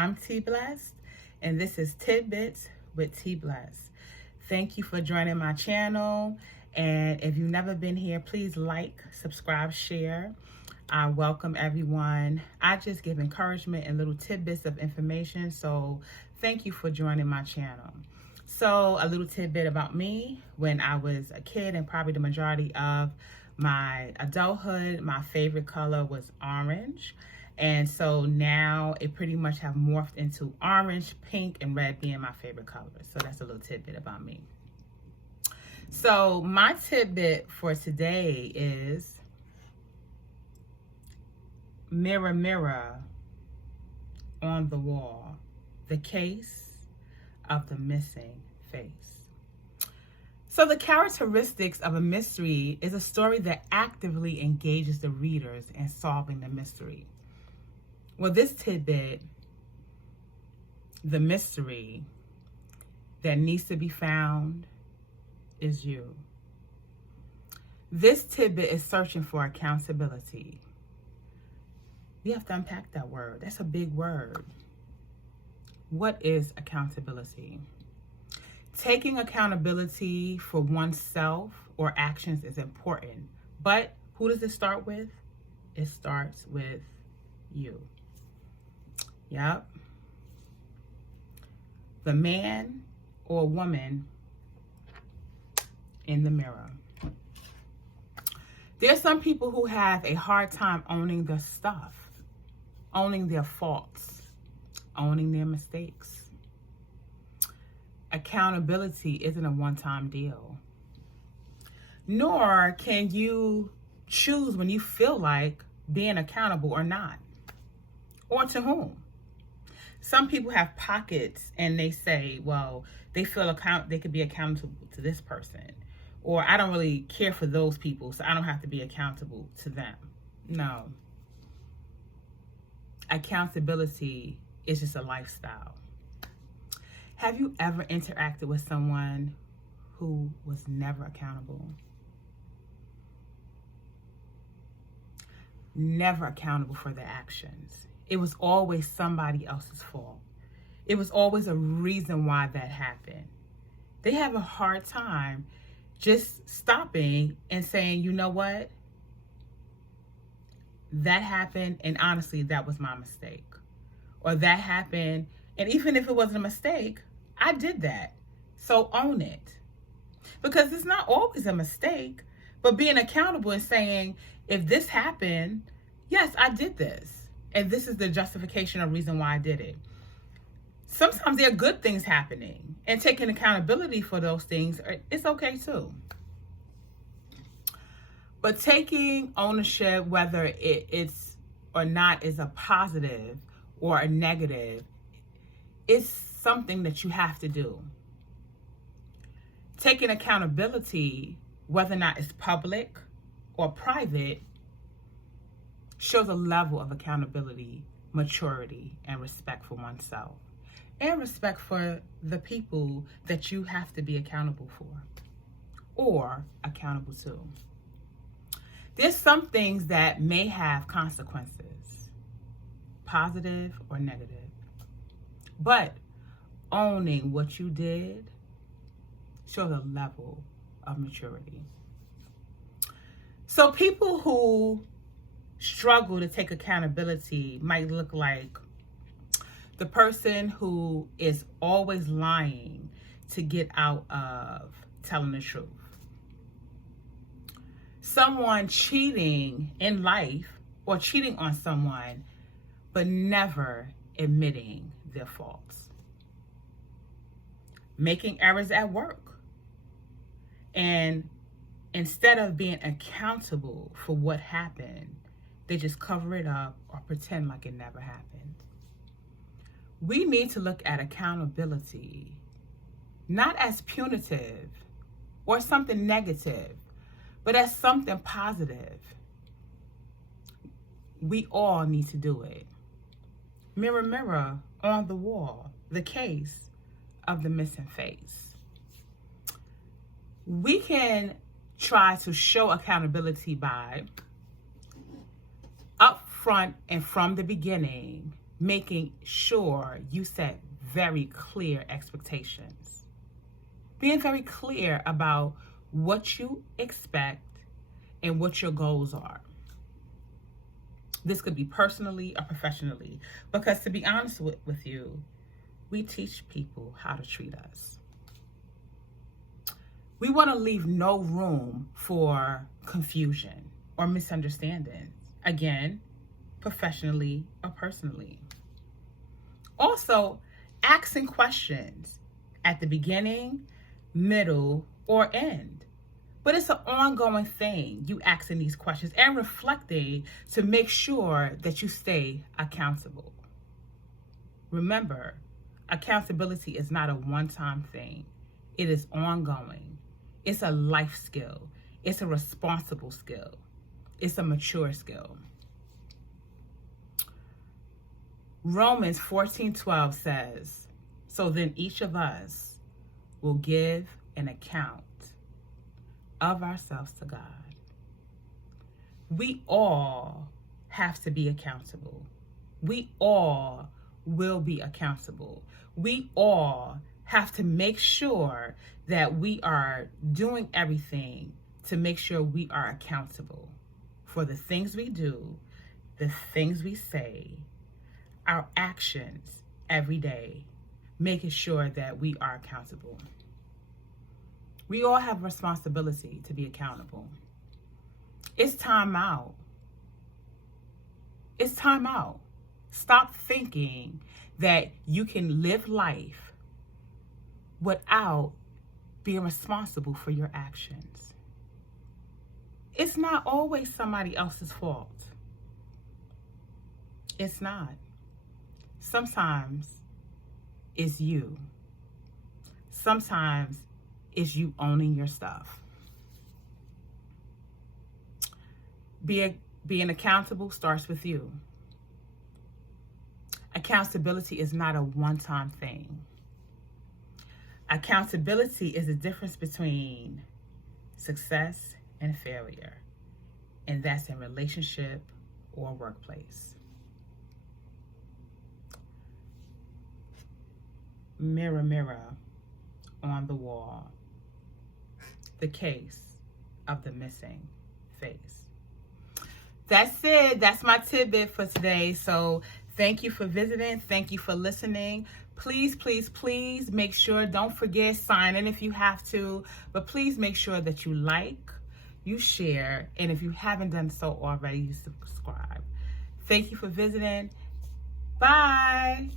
I'm T Blessed, and this is Tidbits with T Blessed. Thank you for joining my channel, and if you've never been here, please like, subscribe, share. I welcome everyone. I just give encouragement and little tidbits of information, so thank you for joining my channel. So a little tidbit about me. When I was a kid and probably the majority of my adulthood, my favorite color was orange. And so now it pretty much have morphed into orange, pink, and red being my favorite colors. So that's a little tidbit about me. So my tidbit for today is mirror, mirror on the wall, the case of the missing face. So the characteristics of a mystery is a story that actively engages the readers in solving the mystery. Well, this tidbit, the mystery that needs to be found is you. This tidbit is searching for accountability. We have to unpack that word. That's a big word. What is accountability? Taking accountability for oneself or actions is important. But who does it start with? It starts with you. Yep. The man or woman in the mirror. There's some people who have a hard time owning their stuff, owning their faults, owning their mistakes. Accountability isn't a one-time deal. Nor can you choose when you feel like being accountable or not. Or to whom. Some people have pockets and they say, well, they feel they could be accountable to this person. Or I don't really care for those people, so I don't have to be accountable to them. No. Accountability is just a lifestyle. Have you ever interacted with someone who was never accountable? Never accountable for their actions. It was always somebody else's fault. It was always a reason why that happened. They have a hard time just stopping and saying, you know what? That happened, and honestly, that was my mistake. Or that happened, and even if it wasn't a mistake, I did that. So own it. Because it's not always a mistake, but being accountable and saying, if this happened, yes, I did this. And this is the justification or reason why I did it. Sometimes there are good things happening, and taking accountability for those things, it's okay too. But taking ownership, whether it's or not, is a positive or a negative, it's something that you have to do. Taking accountability, whether or not it's public or private, shows a level of accountability, maturity, and respect for oneself. And respect for the people that you have to be accountable for or accountable to. There's some things that may have consequences, positive or negative. But owning what you did shows a level of maturity. So people who struggle to take accountability might look like the person who is always lying to get out of telling the truth. Someone cheating in life or cheating on someone, but never admitting their faults. Making errors at work. And instead of being accountable for what happened, they just cover it up or pretend like it never happened. We need to look at accountability not as punitive or something negative, but as something positive. We all need to do it. Mirror, mirror on the wall, the case of the missing face. We can try to show accountability by up front and from the beginning making sure you set very clear expectations. Being very clear about what you expect and what your goals are. This could be personally or professionally, because to be honest with you, we teach people how to treat us. We want to leave no room for confusion or misunderstandings. Again, professionally or personally. Also, asking questions at the beginning, middle, or end. But it's an ongoing thing, you asking these questions and reflecting to make sure that you stay accountable. Remember, accountability is not a one-time thing. It is ongoing. It's a life skill. It's a responsible skill. It's a mature skill. Romans 14:12 says, "So then each of us will give an account of ourselves to God." We all have to be accountable. We all will be accountable. We all have to make sure that we are doing everything to make sure we are accountable for the things we do, the things we say, our actions every day, making sure that we are accountable. We all have responsibility to be accountable. It's time out. It's time out. Stop thinking that you can live life without being responsible for your actions. It's not always somebody else's fault. It's not. Sometimes it's you. Sometimes it's you owning your stuff. Being accountable starts with you. Accountability is not a one-time thing. Accountability is the difference between success and failure, and that's in relationship or workplace. Mirror, mirror on the wall, the case of the missing face. That's it. That's my tidbit for today. So thank you for visiting. Thank you for listening. Please, please, please make sure, don't forget, sign in if you have to, but please make sure that you like, you share, and if you haven't done so already, you subscribe. Thank you for visiting. Bye.